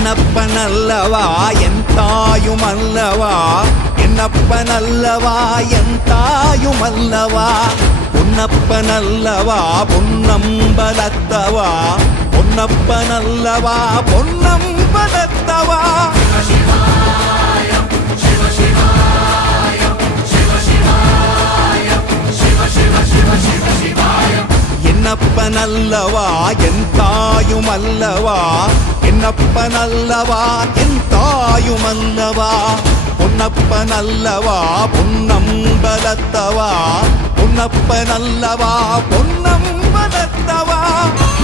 என்னப்பனல்லவா என் தாயுமல்லவா என்னப்பனல்லவா என் தாயுமல்லவா பொன்னப்பனல்லவா பொன்னம்பலத்தவா பொன்னப்பனல்லவா பொன்னம்பலத்தவா என்னப்பனல்லவா என் தாயுமல்லவா என்னப்பனல்லவா என் தாயுமல்லவா பொன்னப்பனல்லவா பொன்னம்பலத்தவா பொன்னப்பனல்லவா பொன்னம்பலத்தவா